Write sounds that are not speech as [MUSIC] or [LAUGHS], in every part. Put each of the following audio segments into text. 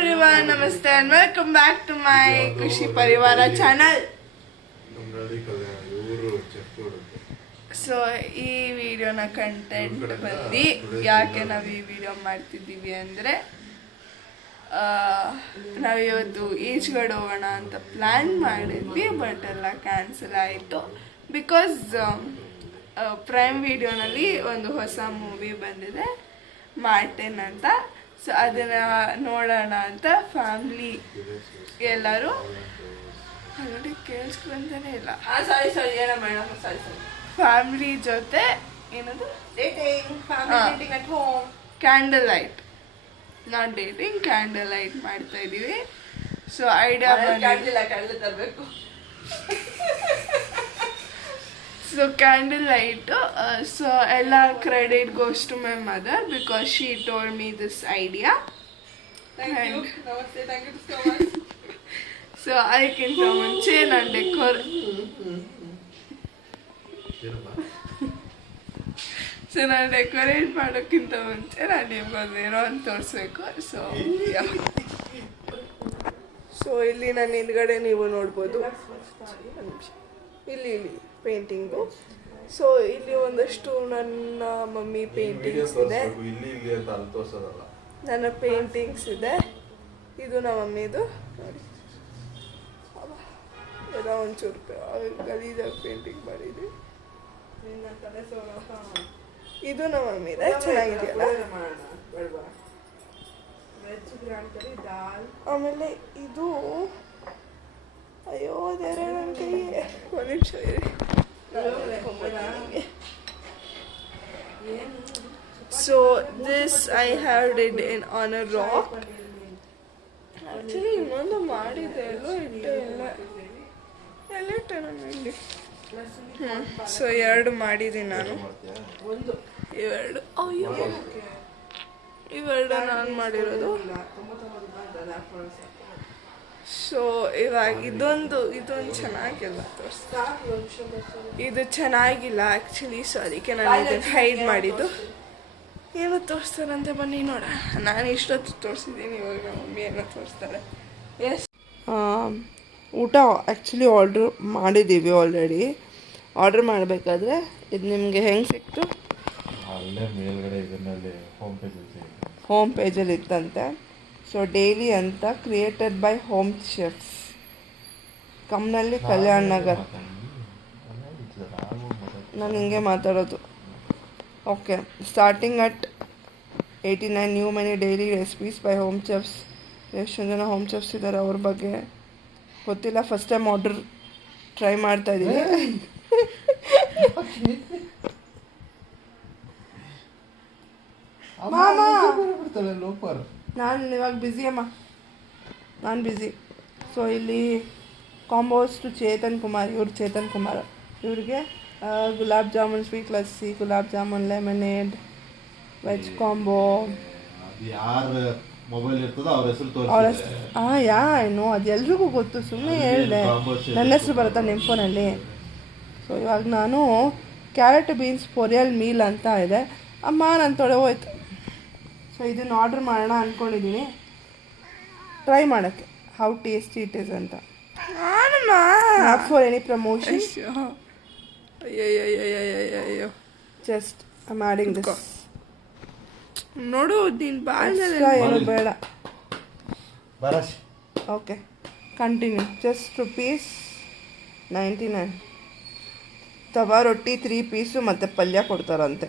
Everyone ನಮಸ್ತೆ and welcome back to my Khushi Parivar channel so ಈ ವಿಡಿಯೋನ content ಬಂದು ಯಾಕೆ ನಾವು ಈ ವಿಡಿಯೋ ಮಾಡ್ತಿದ್ದೀವಿ ಅಂದರೆ ನಾವಿವತ್ತು ಈಜ್ಗಡೆ ಹೋಗೋಣ ಅಂತ ಪ್ಲ್ಯಾನ್ ಮಾಡಿದ್ವಿ ಬಟ್ ಎಲ್ಲ ಕ್ಯಾನ್ಸಲ್ ಆಯಿತು. ಬಿಕಾಸ್ ಪ್ರೈಮ್ ವಿಡಿಯೋನಲ್ಲಿ ಒಂದು ಹೊಸ ಮೂವಿ ಬಂದಿದೆ ಮಾರ್ಟೆನ್ ಅಂತ. ಸೊ ಅದನ್ನು ನೋಡೋಣ ಅಂತ ಫ್ಯಾಮ್ಲಿ ಎಲ್ಲರೂ ನೋಡಿ ಕೇಳಿಸ್ಕೊಂತಾನೆ ಇಲ್ಲ. ಸಾರಿ ಸಾರಿ ಏನೋ ಮೇಡಮ್ ಸಾರಿ ಸಾರಿ ಫ್ಯಾಮ್ಲಿ ಜೊತೆ ಏನದು? Candle light not dating candle light ಮಾಡ್ತಾ ಇದೀವಿ. ಸೊ ಐಡಿಯಾ ಕ್ಯಾಂಡಲ್ ತರಬೇಕು. ಸೊ ಕ್ಯಾಂಡಲ್ ಲೈಟು ಸೊ ಎಲ್ಲ credit goes to my mother because she told me this idea thank you And- ನಮಸ್ತೆ thank you so much so ಅದಕ್ಕಿಂತ ಮುಂಚೆ ನಾನು decor ಏನಮ್ಮ so ನಾನು ಡೆಕೋರೇಟ್ ಮಾಡೋಕ್ಕಿಂತ ಮುಂಚೆ ನಾನು ನಿಮ್ಗೊಂದು ಏನೋ ಅಂತ ತೋರಿಸ್ಬೇಕು ಸೊ ಸೊ ಇಲ್ಲಿ ನಾನು ಹಿಂದ್ಗಡೆ ನೀವು ನೋಡ್ಬೋದು. ಇಲ್ಲಿ ಇಲ್ಲಿ. ಪೇಂಟಿಂಗು ಸೊ ಇಲ್ಲಿ ಒಂದಷ್ಟು ನನ್ನ ಮಮ್ಮಿ ಪೇಂಟಿಂಗ್ಸ್ ಇದೆ. ನನ್ನ ಪೇಂಟಿಂಗ್ಸ್ ಇದೆ. ಇದು ನಮ್ಮ ಮಮ್ಮಿದು. ಏನೋ ಒಂಚೂರು ಗಲೀಜಾಗಿ ಪೇಂಟಿಂಗ್ ಮಾಡಿದ್ವಿ. ಇದು ನಮ್ಮ ಮಮ್ಮಿದೆ. ಚೆನ್ನಾಗಿದೆಯಲ್ಲ? ಆಮೇಲೆ ಇದು ಅಯ್ಯೋ ಅದೇ ನನ್ನ ಕೈ ಒಂದು ನಿಮಿಷ ಇರಿ so this I have did in on a rock actually ಇನ್ನೊಂದು ಮಾಡಿದೆ ಎಲ್ಲೋ ಇಟ್ಟೆ ಇಲ್ಲ. ಎಲ್ಲಿಟ್ಟೆ ನಾನು ಇಲ್ಲಿ? ಸೊ ಎರಡು ಮಾಡಿದ್ದೀನಿ ನಾನು. ಇವೆರಡು ಅಯ್ಯೋ. ಇವೆರಡು ನಾನು ಮಾಡಿರೋದು? ಸೊ ಇವಾಗ ಇದೊಂದು ಇದೊಂದು ಚೆನ್ನಾಗಿಲ್ಲ ತೋರಿಸ್ ಸಾಕು ಒಂದು ನಿಮಿಷ ಬರ್ತೀನಿ. ಇದು ಚೆನ್ನಾಗಿಲ್ಲ ಆ್ಯಕ್ಚುಲಿ ಸೊ ಅದಕ್ಕೆ ನಾನು ಇದನ್ನು ಹೈಡ್ ಮಾಡಿದ್ದು. ಏನು ತೋರಿಸ್ತಾರಂತೆ ಬನ್ನಿ ನೋಡ. ನಾನು ಇಷ್ಟೊತ್ತು ತೋರಿಸಿದ್ದೀನಿ ಇವಾಗ ಮಮ್ಮಿ ಏನೋ ತೋರಿಸ್ತಾರೆ. ಎಸ್ ಊಟ ಆ್ಯಕ್ಚುಲಿ ಆರ್ಡ್ರ್ ಮಾಡಿದ್ದೀವಿ ಆಲ್ರೆಡಿ ಆರ್ಡ್ರ್ ಮಾಡಬೇಕಾದ್ರೆ ಇದು ನಿಮಗೆ ಹೆಂಗೆ ಸಿಕ್ತು? ಅಲ್ಲೇ ಮೇಲ್ಗಡೆ ಹೋಮ್ ಪೇಜ್ ಹೋಮ್ ಪೇಜಲ್ಲಿ ಇತ್ತಂತೆ. ಸೊ ಡೈಲಿ ಅಂತ ಕ್ರಿಯೇಟೆಡ್ ಬೈ ಹೋಮ್ ಶೆಫ್ಸ್ ಕಮ್ನಲ್ಲಿ ಕಲ್ಯಾಣ್ ನಗರ್. ನಾನು ಹಿಂಗೆ ಮಾತಾಡೋದು. Okay starting at eighty nine new money Daily recipes by home chefs ಎಷ್ಟೊಂದು ಜನ ಹೋಮ್ ಚೆಫ್ಸ್ ಇದ್ದಾರೆ ಅವ್ರ ಬಗ್ಗೆ. ಗೊತ್ತಿಲ್ಲ ಫಸ್ಟ್ ಟೈಮ್ ಆರ್ಡರ್ ಟ್ರೈ ಮಾಡ್ತಾ ಇದ್ದೀನಿ. [LAUGHS] ನಾನು ಇವಾಗ ಬ್ಯುಸಿ ಅಮ್ಮ. ನಾನು ಬ್ಯುಸಿ ಸೊ ಇಲ್ಲಿ ಕಾಂಬೋಸ್ ಟು ಚೇತನ್ ಕುಮಾರ್ ಇವ್ರು ಚೇತನ್ ಕುಮಾರ್. ಇವ್ರಿಗೆ gulab jamun sweet lassi gulab jamun lemonade veg combo ಯಾರು ಮೊಬೈಲ್ ಇರ್ತದೋ ಅವ್ರ ಹೆಸರು ಹಾಂ ಯಾ ಏನು ಅದು ಎಲ್ರಿಗೂ ಗೊತ್ತು. ಸುಮ್ಮನೆ ಹೇಳಿದೆ? ನನ್ನ ಹೆಸರು ಬರುತ್ತಾ ನಿಮ್ಮ ಫೋನಲ್ಲಿ? ಸೊ ಇವಾಗ ನಾನು ಕ್ಯಾರೆಟ್ ಬೀನ್ಸ್ ಪೊರಿಯಲ್ ಮೀಲ್ ಅಂತ ಇದೆ. ಅಮ್ಮ ನನ್ನ ತೊಡೆ ಹೋಯ್ತು. ಸೊ ಇದನ್ನು ಆರ್ಡ್ರ್ ಮಾಡೋಣ ಅಂದ್ಕೊಂಡಿದ್ದೀನಿ ಟ್ರೈ ಮಾಡೋಕ್ಕೆ. ಹೌ ಟೇಸ್ಟಿ ಇಟ್ ಇಸ್ ಅಂತ. ಫಾರ್ ಎನಿ ಪ್ರಮೋಷನ್ ಅಯ್ಯೋ ಜಸ್ಟ್ ಐ ಆಡಿಂಗ್ ದಿಸ್ ನೋಡು ನೀನು ಏನು ಬೇಡ. ಬರಶ್. Okay continue just rupees ninety nine tawa roti three piece ಮತ್ತು ಪಲ್ಯ ಕೊಡ್ತಾರಂತೆ.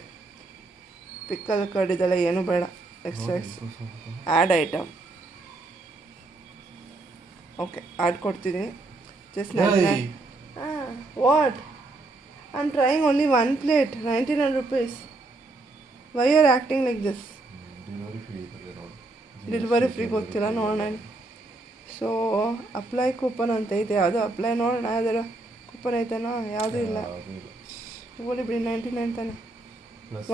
ಪಿಕ್ಕಲ್ ಕಡಿದೆಲ್ಲ ಏನು ಬೇಡ. Extra add item okay add ಕೊಡ್ತೀನಿ. ಜಸ್ಟ್ ನೈಂಟಿ ಹಾಂ what I am trying only one plate ninety nine rupees why are acting like this delivery free ಗೊತ್ತಿಲ್ಲ ನೋಡೋಣ. ಸೊ ಅಪ್ಲೈ ಕೂಪನ್ ಅಂತ ಐತೆ ಯಾವುದು ಅಪ್ಲೈ ನೋಡೋಣ. ಯಾವ್ದಾರ ಕೂಪನ್ ಐತೆನೋ ಯಾವುದೂ ಇಲ್ಲ. ಹೋಗಲಿ ಬಿಡಿ ನೈಂಟಿ ನೈನ್ ತಾನೆ.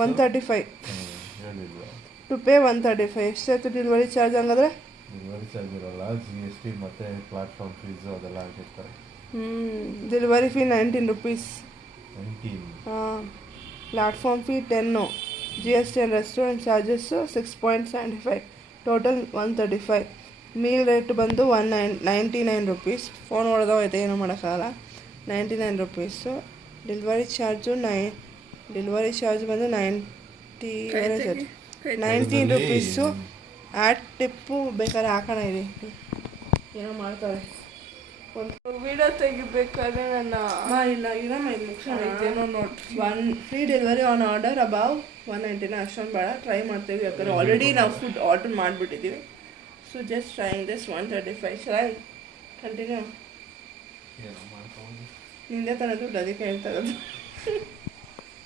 One thirty five to pay one thirty five ಎಷ್ಟಾಯ್ತು ಡೆಲಿವರಿ ಚಾರ್ಜ್ ಹಂಗಾದ್ರೆ? ಡೆಲಿವರಿ ಚಾರ್ಜ್ ಇರಲ್ಲ. ಜಿ ಎಸ್ ಟಿ ಮತ್ತು ಪ್ಲಾಟ್ಫಾರ್ಮ್ ಫೀಸು ಅದೆಲ್ಲ ಹಾಕಿರ್ತಾರೆ. ಹ್ಞೂ delivery fee nineteen rupees platform fee ten G S T and restaurant charges six point seventy five total one thirty five meal rate ಬಂದು one nine ninety nine rupees phone ಹೊಡೆದೋಯ್ತು ಏನೂ ಮಾಡೋಕ್ಕಾಗಲ್ಲ ninety nine rupees delivery charge ನೈ delivery charge ಬಂದು ninety nineteen rupees add tip ಬೇಕಾದ್ರೆ ಹಾಕೋಣ ಇರಿ ಏನೋ ಮಾಡ್ತಾರೆ. ಒಂದು ವಿಡಿಯೋ ತೆಗಿಬೇಕಾದ್ರೆ ನನ್ನ ಇಲ್ಲ ಇರಮ್ಮ ಇದು ಮುಗಿಸೋಣ ಐತೇನೋ ನೋಡಿ one free delivery on order above one ನೈಂಟಿನ ಅಷ್ಟೊಂದು ಬೇಡ ಟ್ರೈ ಮಾಡ್ತೀವಿ. ಯಾಕಂದ್ರೆ ಆಲ್ರೆಡಿ ನಾವು food order ಮಾಡಿಬಿಟ್ಟಿದ್ದೀವಿ so just trying this one thirty five try continue ನಿಂದೆ ತಾನೇ ದುಡ್ಡು ಅದಕ್ಕೆ ಹೇಳ್ತಾ ಇರೋದು.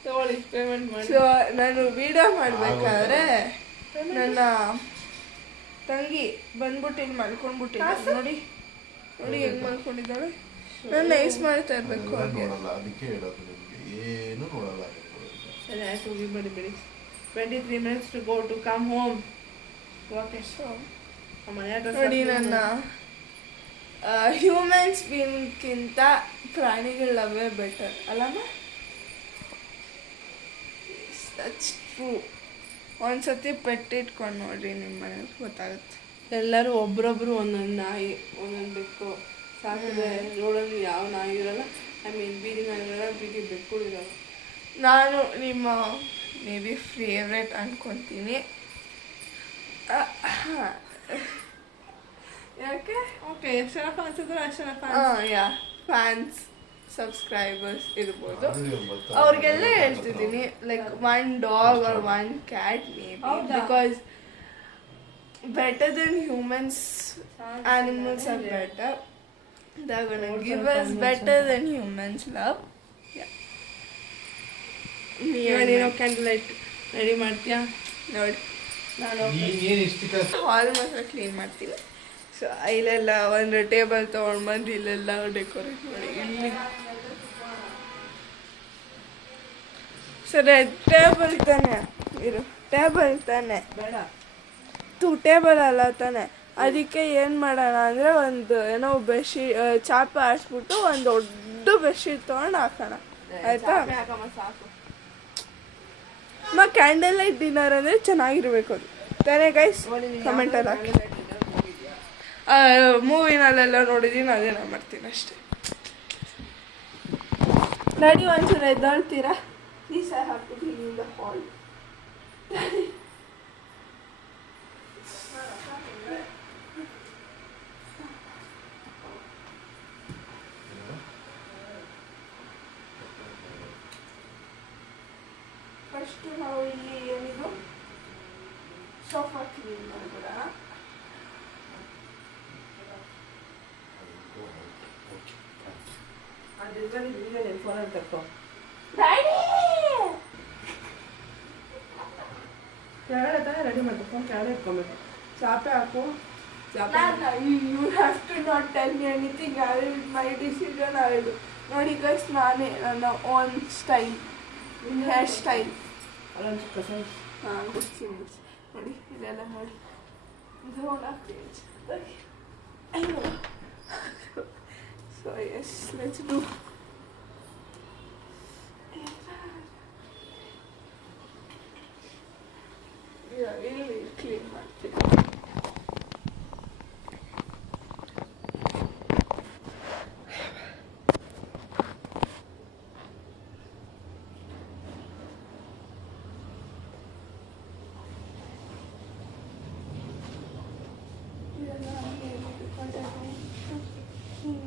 ತಗೊಳ್ಳಿ ಪೇಮೆಂಟ್ ಮಾಡಿ. ಸೊ ನಾನು ವಿಡಿಯೋ ಮಾಡಬೇಕಾದ್ರೆ ನನ್ನ ತಂಗಿ ಬಂದ್ಬಿಟ್ಟು ಇಲ್ಲಿ ಮಲ್ಕೊಂಡ್ಬಿಟ್ಟಿದ್ದಾಳೆ ನೋಡಿ. ನೋಡಿ ಹೆಂಗ್ ಮಾಡ್ಕೊಂಡಿದ್ದಾಳೆ? ನಾನು ನೈಸ್ ಮಾಡ್ತಾ ಇರ್ಬೇಕು ನೋಡಲ್ಲ ಅದಕ್ಕೆ ಹೇಳೋದು ನಿಮಗೆ. ಏನು ನೋಡಲ್ಲ ಸರಿ ಆಯ್ತು ಹೋಗಿ ಬಿಡಿ ಬಿಡಿ. Twenty three minutes to go to come home okay so ಮನೆ ನೋಡಿ ನನ್ನ ಹ್ಯೂಮನ್ಸ್ ಬೀನ್ಗಿಂತ ಪ್ರಾಣಿಗಳ ಲವೇ ಬೆಟರ್ ಅಲ್ಲಮ್ಮ? ಟ್ರೂ ಒಂದ್ಸತಿ ಪೆಟ್ಟಿಟ್ಕೊಂಡು ನೋಡ್ರಿ ನಿಮ್ಮ ಮನೇಲಿ ಗೊತ್ತಾಗುತ್ತೆ. ಎಲ್ಲರೂ ಒಬ್ರೊಬ್ರು ಒಂದೊಂದು ನಾಯಿ ಒಂದೊಂದು ಬೆಕ್ಕು. ಸಾಕಿದ್ರೆ ರೋಡಲ್ಲಿ ಯಾವ ನಾಯಿ ಇರಲ್ಲ. ಐ ಮೀನ್ ಬೀದಿ ನಾಯಿ ಇರಲ್ಲ ಬೀದಿ ಬೆಕ್ಕು ಇರಲ್ಲ. ನಾನು ನಿಮ್ಮ ಮೇ ಬಿ ಫೇವ್ರೆಟ್ ಅನ್ಕೊತೀನಿ. ಯಾಕೆ? ಓಕೆ ಎಷ್ಟು ಜನ ಫ್ಯಾನ್ಸ್ ಇದ್ರು ಅಷ್ಟು ಜನ ಫ್ಯಾನ್ಸ್ ಯಾ. ಫ್ಯಾನ್ಸ್ ಸಬ್ಸ್ಕ್ರೈಬರ್ಸ್ ಇರ್ಬೋದು. ಅವ್ರಿಗೆಲ್ಲ ಹೇಳ್ತಿದ್ದೀನಿ like one dog or one cat maybe because better than humans animals are better They're gonna give us better than humans love. Yeah. ನೀನು ಕ್ಯಾಂಡಲ್ ಲೈಟ್ ರೆಡಿ ಮಾಡ್ತೀಯಾ ನೋಡಿ ನಾನು ಹಾಲ್ ಮಾತ್ರ ಕ್ಲೀನ್ ಮಾಡ್ತೀನಿ. ಸೊ ಇಲ್ಲೆಲ್ಲ ಒಂದು ಟೇಬಲ್ ತೊಗೊಂಡು ಬಂದು ಇಲ್ಲೆಲ್ಲ ಡೆಕೋರೇಟ್ ಮಾಡಿ. ಇಲ್ಲಿ. ಸರಿ ಟೇಬಲ್ ತಾನೆ. ಇರು. ಟೇಬಲ್ ತಾನೆ. ಬೇಡ. ಟೂ ಟೇಬಲ್ ಅಲ್ಲ ತಾನೆ. ಅದಕ್ಕೆ ಏನು ಮಾಡೋಣ ಅಂದರೆ ಒಂದು ಏನೋ ಬೆಡ್ಶೀಟ್ ಚಾಪೆ ಹಾಕ್ಸ್ಬಿಟ್ಟು ಒಂದು ದೊಡ್ಡ ಬೆಡ್ಶೀಟ್ ತೊಗೊಂಡು ಹಾಕೋಣ. ಆಯ್ತಾ? ಮಾ ಕ್ಯಾಂಡಲ್ ಲೈಟ್ ಡಿನ್ನರ್ ಅಂದರೆ ಚೆನ್ನಾಗಿರ್ಬೇಕು ಅದು. ತಾನೇ ಗೈಸ್ ಕಮೆಂಟಲ್ಲಿ ಹಾಕಿ. ಮೂವಿನಲ್ಲೆಲ್ಲ ನೋಡಿದ್ದೀನಿ ಅದೇ ನಾನು ಮಾಡ್ತೀನಿ ಅಷ್ಟೇ. ನಡಿ ಒಂದ್ಸಲ ಎದ್ದಳ್ತೀರಾ? Have to in the hall. First ನಾವು ಇಲ್ಲಿ ಏನಿದು ಸೋಫಾ ಕ್ಲೀನ್ ಮಾಡೋಣ ಫೋನಲ್ಲಿ ತಕ್ಕೋ ಡ್ಯಾಡಿ ಕೆಳಗಡೆ ತಾನೇ ರೆಡಿ ಮಾಡಿ ಫೋನ್ ಕೆಳಗಡೆ ಇಟ್ಕೊಬೇಕು ಚಾಪೆ ಹಾಕು ಚಾಪೆ you have to not tell me anything I will my decision I will ನೋಡಿ ಗೈಸ್ ನಾನೇ ನನ್ನ ಓನ್ ಸ್ಟೈಲ್ ಹೇರ್ ಸ್ಟೈಲ್ ಅಲ್ಲೊಂದು ಚಿಕ್ಕ ಸೈಜ್ ಹಾಂ ಗೊತ್ತೀನಿ ನೋಡಿ ಇದೆಲ್ಲ ನೋಡಿ ಇದು page so yes let's do ಇಲ್ಲಿ ಕ್ಲೀನ್ ಮಾಡ್ತೀನಿ ಇದೆಲ್ಲ ಹಂಗೆ ಇಟ್ಕೊಂಡೆ. ಹ್ಮ್.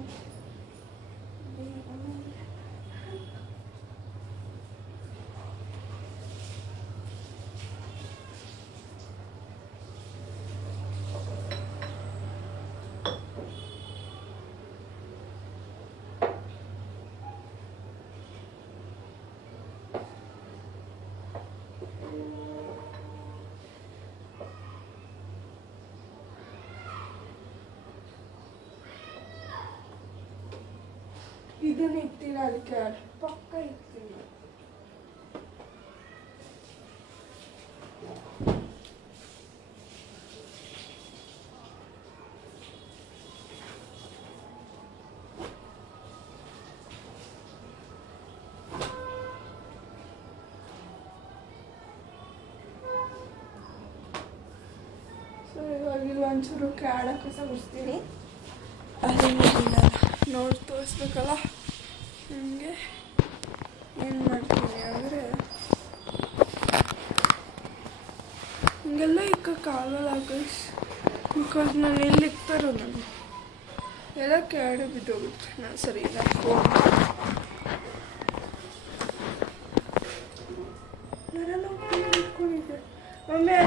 ಇದನ್ನ ಇಟ್ಟಿಲ್ಲ ಅದಕ್ಕೆ ಪಕ್ಕ ಇಡ್ತೀನಿ ಸೊ ಇವಾಗ ಇಲ್ಲೊಂದು ಒಂಚೂರು ಕಾಡ ಕಸ ಬಿಡ್ತೀನಿ ಅದು ನೋಡಿ ತೋರಿಸ್ಬೇಕಲ್ಲ ಹಂಗೆ ಏನು ಮಾಡ್ತೀನಿ ಅಂದರೆ? ಹಿಂಗೆಲ್ಲ ಇಕ್ಕೋಕ್ಕಾಗಲ್ಲ ಗೈಸ್ ಬಿಕಾಸ್ ನಾನು ಎಲ್ಲಿ ಇಕ್ತಾರೋ ನಾನು. ಎಲ್ಲ ಕೆಳಗಡೆ ಬಿದ್ದೋಗುತ್ತೆ. ನಾನು ಸರಿ ನಾನು phone mummy I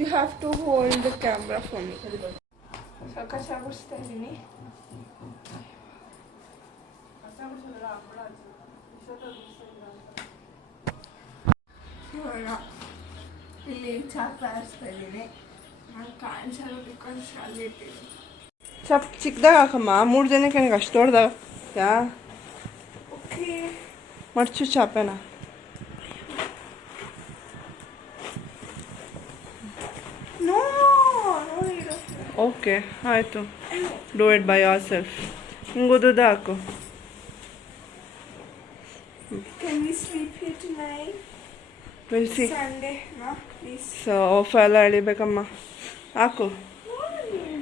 you have to hold the camera for me ಸಾಕು ಸಾಗಿಸ್ತಾ ಇದ್ದೀನಿ. ಇವಾಗ ಇಲ್ಲಿ ಚಾಕ್ ತಯಾರಿಸ್ತಾ ಇದ್ದೀನಿ ನಾನು ಕಾಣಿಸಲ್ಲ ಬಿಕಾಸ್ ಅಲ್ಲಿ ಇಟ್ಟಿದ್ದೀನಿ ಸ್ವಲ್ಪ ಚಿಕ್ಕದಾಗ ಹಾಕಮ್ಮ ಮೂರು ಜನಕ್ಕೆ ನನಗೆ ಅಷ್ಟು ದೊಡ್ಡದಾಗ ಯಾ ಓಕೆ ಮಡ್ಚು ಚಾಪೆನ ನೋ ನೋ ಓಕೆ ಆಯಿತು do it by yourself ಹಿಂಗೆ ಉದ್ದುದ ಹಾಕು ವಿಲ್ ಸಿ ಆಫ್ ಎಲ್ಲ ಎಳಿಬೇಕಮ್ಮ. ಹಾಕು.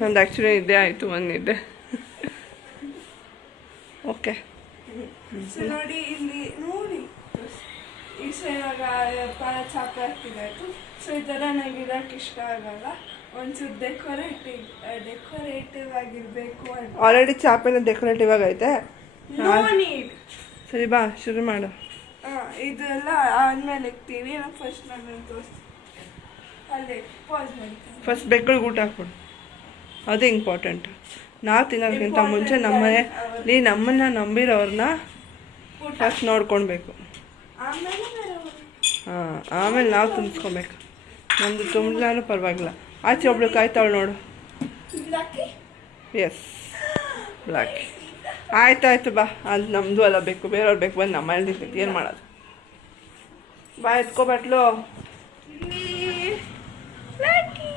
ನಂದು ಆ್ಯಕ್ಚುಲಿ ನಿದ್ದೆ ಆಯಿತು ಒಂದು ನಿದ್ದೆ. [LAUGHS] ಓಕೆ ನೋಡಿ ಇಲ್ಲಿ ನೋಡಿ. ಈ ಸೊ ಇವಾಗ ಚಾಪೆ ಆಯಿತು. ಸೊ ಈ ಥರ ನನಗೆ ಇರೋಕ್ಕೆ ಇಷ್ಟ ಆಗಲ್ಲ. ಒಂಚೂರು ಡೆಕೋರೇಟಿವ್ ಡೆಕೋರೇಟಿವ್ ಆಗಿರಬೇಕು ಆಲ್ರೆಡಿ ಚಾಪೆನ ಡೆಕೋರೇಟಿವ್ ಆಗೈತೆ? ಸರಿ ಬಾ ಶುರು ಮಾಡು. ಇದೆಲ್ಲ ಆದ್ಮೇಲೆ ಇಕ್ತೀವಿ ನಾನು ಫಸ್ಟ್ ನಾನು ತೋರಿಸ್ತೀನಿ ಅಲ್ಲೇ ಪಾಸ್ ಮಾಡ್ತೀನಿ. ಫಸ್ಟ್ ಬೆಕ್ಕಳಿಗೆ ಊಟ ಹಾಕ್ಬಿಡು. ಅದು ಇಂಪಾರ್ಟೆಂಟ್ ನಾವು ತಿನ್ನೋದಕ್ಕಿಂತ ಮುಂಚೆ ನಮ್ಮನೆ ನೀ ನಮ್ಮನ್ನ ನಂಬಿರೋರ್ನ ಫಸ್ಟ್ ನೋಡ್ಕೊಳ್ಬೇಕು ಹಾಂ ಆಮೇಲೆ ನಾವು ತುಂಬಿಸ್ಕೊಬೇಕು. ನಮ್ಮದು ತುಂಬಲೂ ಪರವಾಗಿಲ್ಲ. ಆಚೆ ಒಬ್ಳು ಕಾಯ್ತಾವಳು ನೋಡು. Yes block. ಆಯ್ತಾಯ್ತು ಬಾ. ಅದು ನಮ್ಮದು ಅಲ್ಲ ಬೇಕು ಬೇರೆಯವ್ರು ಬೇಕು ಬಂದು ನಮ್ಮ ಮನೇಲಿ ಏನು ಮಾಡೋದು? ಬಾ ಎತ್ಕೋ ಬಟ್ಲು. ಲಕ್ಕಿ.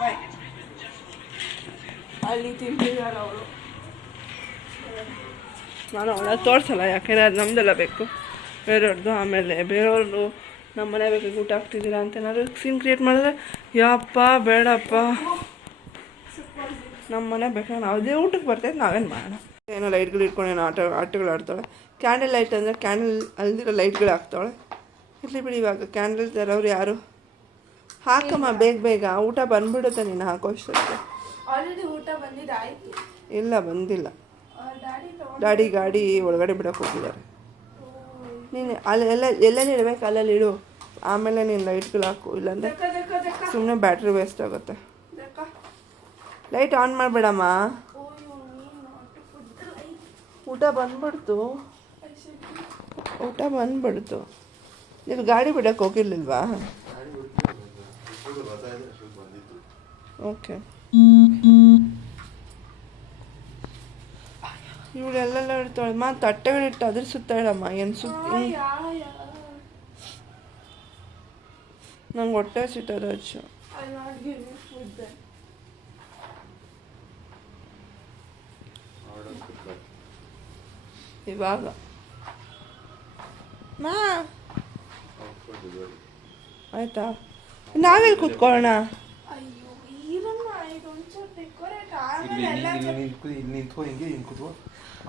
ಬಾಯ್ ಅಲ್ಲಿ ತಿಂತಿದ್ದಾಳೆ ಅವಳು. ನಾನು ಅವಳ ತೋರಿಸಲ್ಲ ಯಾಕೆಂದರೆ ಅದು ನಮ್ದೆಲ್ಲ ಬೇಕು. ಬೇರೆಯವ್ರದ್ದು ಆಮೇಲೆ ಬೇರೆಯವ್ರದ್ದು ನಮ್ಮ ಮನೆ ಬೇಕು ಊಟ ಹಾಕ್ತಿದ್ದೀರಾ ಅಂತ ಏನಾದ್ರು ಸೀನ್ ಕ್ರಿಯೇಟ್ ಮಾಡಿದ್ರೆ ಯಪ್ಪ ಬೇಡಪ್ಪ. ನಮ್ಮ ಮನೆ ಬೇಕಾದ್ರೆ ನಾವು ಅದೇ ಊಟಕ್ಕೆ ಬರ್ತೈತೆ ನಾವೇನು ಮಾಡೋಣ. ಏನೋ ಲೈಟ್ಗಳು ಇಟ್ಕೊಂಡು ಏನೋ ಆಟ ಆಟಗಳು ಆಡ್ತಾಳೆ. ಕ್ಯಾಂಡಲ್ ಲೈಟ್ ಅಂದರೆ ಕ್ಯಾಂಡಲ್ ಅಲ್ದಿರೋ ಲೈಟ್ಗಳು ಹಾಕ್ತಾಳೆ. ಇರಲಿ ಬಿಡಿ ಇವಾಗ ಕ್ಯಾಂಡಲ್ ತರೋರು ಯಾರು? ಹಾಕಮ್ಮ ಬೇಗ ಬೇಗ. ಊಟ ಬಂದ್ಬಿಡುತ್ತೆ ನೀನು ಹಾಕೋ ಅಷ್ಟೊತ್ತಿಗೆ. ಆಲ್ರೆಡಿ ಊಟ ಬಂದಿದ್ದಾಯ್ತು ಇಲ್ಲ ಬಂದಿಲ್ಲ. ಗಾಡಿ ಗಾಡಿ ಒಳಗಡೆ ಬಿಡೋಕೆ ಹೋಗಿದ್ದಾರೆ. ನೀನು ಅಲ್ಲಿ ಎಲ್ಲ ಎಲ್ಲೆಲ್ಲಿ ಇಡಬೇಕು ಅಲ್ಲಲ್ಲಿ ಇಡು. ಆಮೇಲೆ ನೀನು ಲೈಟ್ಗಳು ಹಾಕು ಇಲ್ಲಾಂದರೆ ಸುಮ್ಮನೆ ಬ್ಯಾಟ್ರಿ ವೇಸ್ಟ್ ಆಗುತ್ತೆ. ಲೈಟ್ ಆನ್ ಮಾಡಬೇಡಮ್ಮ. ಊಟ ಬಂದ್ಬಿಡ್ತು. ಊಟ ಬಂದ್ಬಿಡ್ತು. ನೀವು ಗಾಡಿ ಬಿಡಕ್ಕೆ ಹೋಗಿರ್ಲಿಲ್ವಾ? ಓಕೆ ಇವಳೆಲ್ಲ ಎಲ್ಲೆಲ್ಲ ಇಡ್ತಾಳೆ ಮಾ ತಟ್ಟೆಗಳಿಟ್ಟು ಅದ್ರ ಸುತ್ತ ಹೇಳಮ್ಮ ಏನು ಸುತ್ತ ನಂಗೆ ಹೊಟ್ಟೆ ಸಿಟ್ಟದ ಹಚ್ಚು I not give you food then ಇವಾಗ. ಮಾ ಆಯ್ತಾ? ನಾವೆಲ್ಲಿ ಕೂತ್ಕೊಳ್ಳೋಣ? ಇಲ್ಲಿ ನಿಂತ್ಕೊ ಹಿಂಗೆ ಹಿಂಗೆ ಕೂತ್ಕೊ.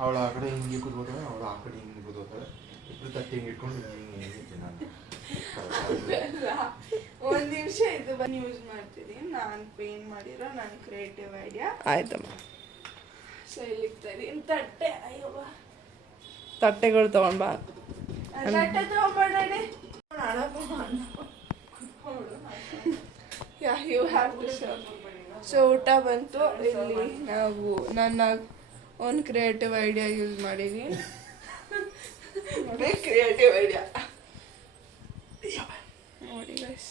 ಅವಳ ಆ ಕಡೆ ಹಿಂಗೆ ಕೂತ್ಕೋತಾಳೆ ಅವಳ ಆ ಕಡೆ ಹಿಂಗೆ ಕೂತ್ಕೋತಾಳೆ ಇಬ್ಬರು ತಟ್ಟೆ ಹಿಂಗೆ ಇಟ್ಕೊಂಡು ಹಿಂಗೆ ಹಿಂಗೆ. ಒಂದ್ ನಿಮಿಷ ಇದು ಬಂದು ಯೂಸ್ ಮಾಡ್ತೀನಿ. ನಾನು ಪೇನ್ ಮಾಡಿರೋ ನನ್ನ ಕ್ರಿಯೇಟಿವ್ ಐಡಿಯಾ ಆಯ್ತಮ್ಮ. ಸೊ ಇಲ್ಲಿ ತಟ್ಟೆ ಅಯ್ಯೋ ತಟ್ಟೆಗಳು ತಗೊಂಡ್ ಬಾ. ಯಾ ಹ್ಯಾವ್ ಟು ಸೊ ಊಟ ಬಂತು. ಇಲ್ಲಿ ನಾವು ನನ್ನ ಒಂದು ಕ್ರಿಯೇಟಿವ್ ಐಡಿಯಾ ಯೂಸ್ ಮಾಡಿದ್ದೀನಿ ಕ್ರಿಯೇಟಿವ್ ಐಡಿಯಾ ನೋಡಿ ಗೈಸ್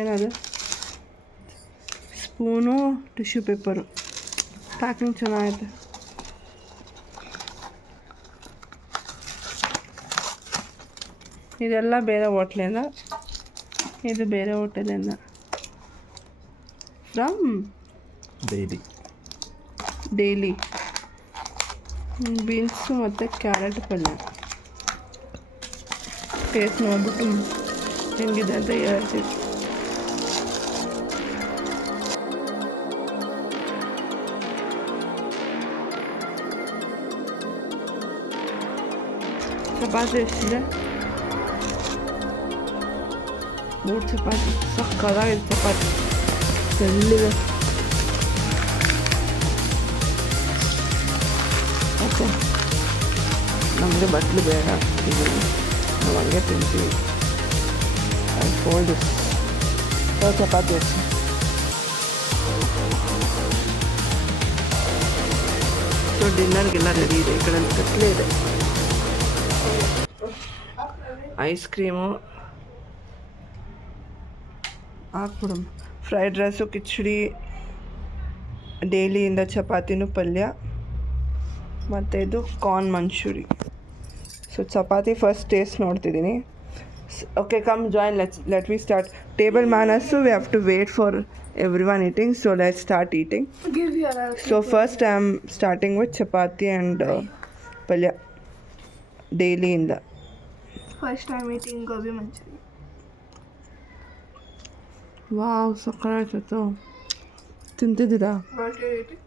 ಏನದು ಸ್ಪೂನು ಟಿಶ್ಯೂ ಪೇಪರು. ಪ್ಯಾಕಿಂಗ್ ಚೆನ್ನಾಗೈತೆ. ಇದೆಲ್ಲ ಬೇರೆ ಹೋಟ್ಲಿಂದ. ಇದು ಬೇರೆ ಹೋಟೆಲಿಂದ. ಫ್ರಮ್? ಡೈಲಿ. ಡೈಲಿ. ಬೀನ್ಸು ಮತ್ತು ಕ್ಯಾರೆಟ್ ಪಲ್ಯ. ಟೇಸ್ಟ್ ನೋಡ್ಬಿಟ್ಟು ಹೆಂಗಿದೆ ಅಂತ ಹೇಳ್ತೀವಿ ಚಪಾತಿ ಎಷ್ಟಿದೆ ಮೂರು ಚಪಾತಿ ಸಕ್ಕದಾಗಿದೆ ಚಪಾತಿ ತೆಳ್ಳಿದೆ ಓಕೆ ನಮಗೆ ಬಟ್ಲು ಬೇಡ ಇದು ನಾವು ಹಂಗೆ ತಿಂತೀವಿ ಅದು ಫೋಲ್ಡ್ ಚಪಾತಿ ಅಷ್ಟೆ ಸೊ ಡಿನ್ನರ್ಗೆಲ್ಲ ರೆಡಿ ಇದೆ ಈ ಕಡೆ ಕತ್ಲೆ ಇದೆ ಐಸ್ ಕ್ರೀಮು. ಹಾಕ್ಬಿಡಮ್ಮ ಫ್ರೈಡ್ ರೈಸು ಕಿಚಡಿ ಡೈಲಿಯಿಂದ ಚಪಾತಿನೂ ಪಲ್ಯ. ಮತ್ತು ಇದು corn manchurian. So chapati first taste ನೋಡ್ತಿದ್ದೀನಿ. Okay come join let let we start table manners we have to wait for everyone eating so let start eating so first I am starting with chapati and palya ಡೈಲಿಯಿಂದ first time eating gobi manchurian wow ಸಕ್ಕತ್ತಾಯ್ತು ತಿಂತಿದ್ದೀರಾ What you eating?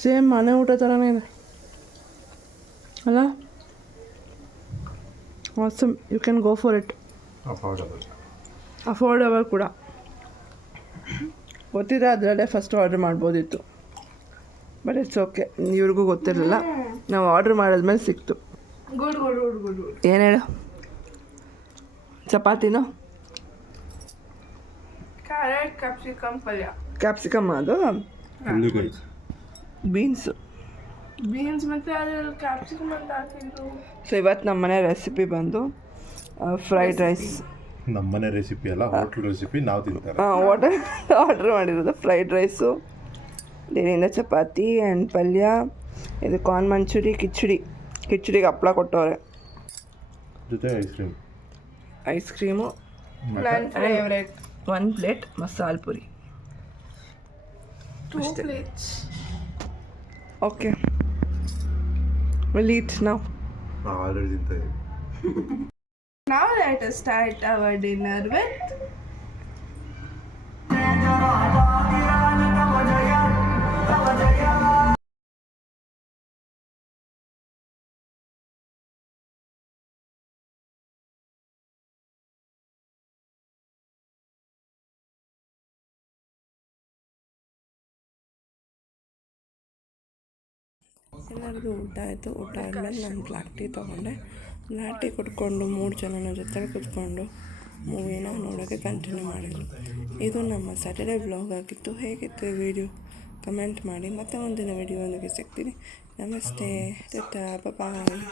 Same ಮನೆ ಊಟ ಥರನೇ ಇದೆ ಅಲ್ಲ awesome you can go for it affordable affordable ಕೂಡ ಗೊತ್ತಿದ್ರೆ ಅದರಲ್ಲೇ first order ಮಾಡ್ಬೋದಿತ್ತು ಬಟ್ ಇಟ್ಸ್ ಓಕೆ ಇವ್ರಿಗೂ ಗೊತ್ತಿರಲಿಲ್ಲ. ನಾವು ಆರ್ಡ್ರ್ ಮಾಡಿದ್ಮೇಲೆ ಸಿಕ್ತು. ಏನು ಹೇಳು? ಚಪಾತಿನೋ? ಕ್ಯಾರೆಟ್ ಕ್ಯಾಪ್ಸಿಕಮ್ ಪಲ್ಯ. ಕ್ಯಾಪ್ಸಿಕಮ್ ಅದು? ಬೀನ್ಸು ಬೀನ್ಸ್ ಮತ್ತೆ ಅದರಲ್ಲಿ ಕ್ಯಾಪ್ಸಿಕಮ್ ಅಂತ ಹಾಕಿದ್ರು ಸೊ ಇವತ್ತು ನಮ್ಮ ಮನೆ ರೆಸಿಪಿ ಬಂದು ಫ್ರೈಡ್ ರೈಸ್ ನಮ್ಮನೆ ರೆಸಿಪಿ ಅಲ್ಲ ಹೋಟ್ಲ್ ರೆಸಿಪಿ ನಾವು ತಿಂತಾರೆ. ಆರ್ಡರ್ ಆರ್ಡ್ರ್ [LAUGHS] ಮಾಡಿರೋದು ಫ್ರೈಡ್ ರೈಸು ದೇನಿಂದ ಚಪಾತಿ ಆ್ಯಂಡ್ ಪಲ್ಯ ಇದು ಕಾರ್ನ್ ಮಂಚೂರಿ ಕಿಚಡಿ ಕಿಚಡಿಗೆ ಹಪ್ಪಳ ಕೊಟ್ಟವ್ರೆ. ಜೊತೆ ಐಸ್ ಕ್ರೀಮ್ ಐಸ್ ಕ್ರೀಮು ನನ್ನ favourite one plate masala puri ಅಷ್ಟೇ. ಓಕೆ ವಿಲ್ ಈಟ್ ನಾವು ನಾವು ಆಲ್ರೆಡಿ ತಿಂತಾ ಇದ್ದೀವಿ. Now let us dinner our ಎಲ್ಲರಿಗೂ ಊಟ ಆಯಿತು ಊಟ ಆದಮೇಲೆ ನಾನು ಬ್ಲ್ಯಾಕ್ ಟೀ ತೊಗೊಂಡೆ. ಬ್ಲ್ಯಾಕ್ ಟೀ ಕುಡ್ಕೊಂಡು ಮೂರು ಜನ ಜೊತೆ ಕುತ್ಕೊಂಡು ಮೂವಿನ ನೋಡೋಕ್ಕೆ ಕಂಟಿನ್ಯೂ ಮಾಡಿದ್ರು ಇದು ನಮ್ಮ ಸ್ಯಾಟರ್ಡೇ ಬ್ಲಾಗ್ ಆಗಿತ್ತು. ಹೇಗಿತ್ತು ಈ ವಿಡಿಯೋ ಕಮೆಂಟ್ ಮಾಡಿ. ಮತ್ತೆ ಮುಂದಿನ ವಿಡಿಯೋದೊಂದಿಗೆ ಸಿಗ್ತೀನಿ. ನಮಸ್ತೆ. ಟಾಟಾ ಬಾಯ್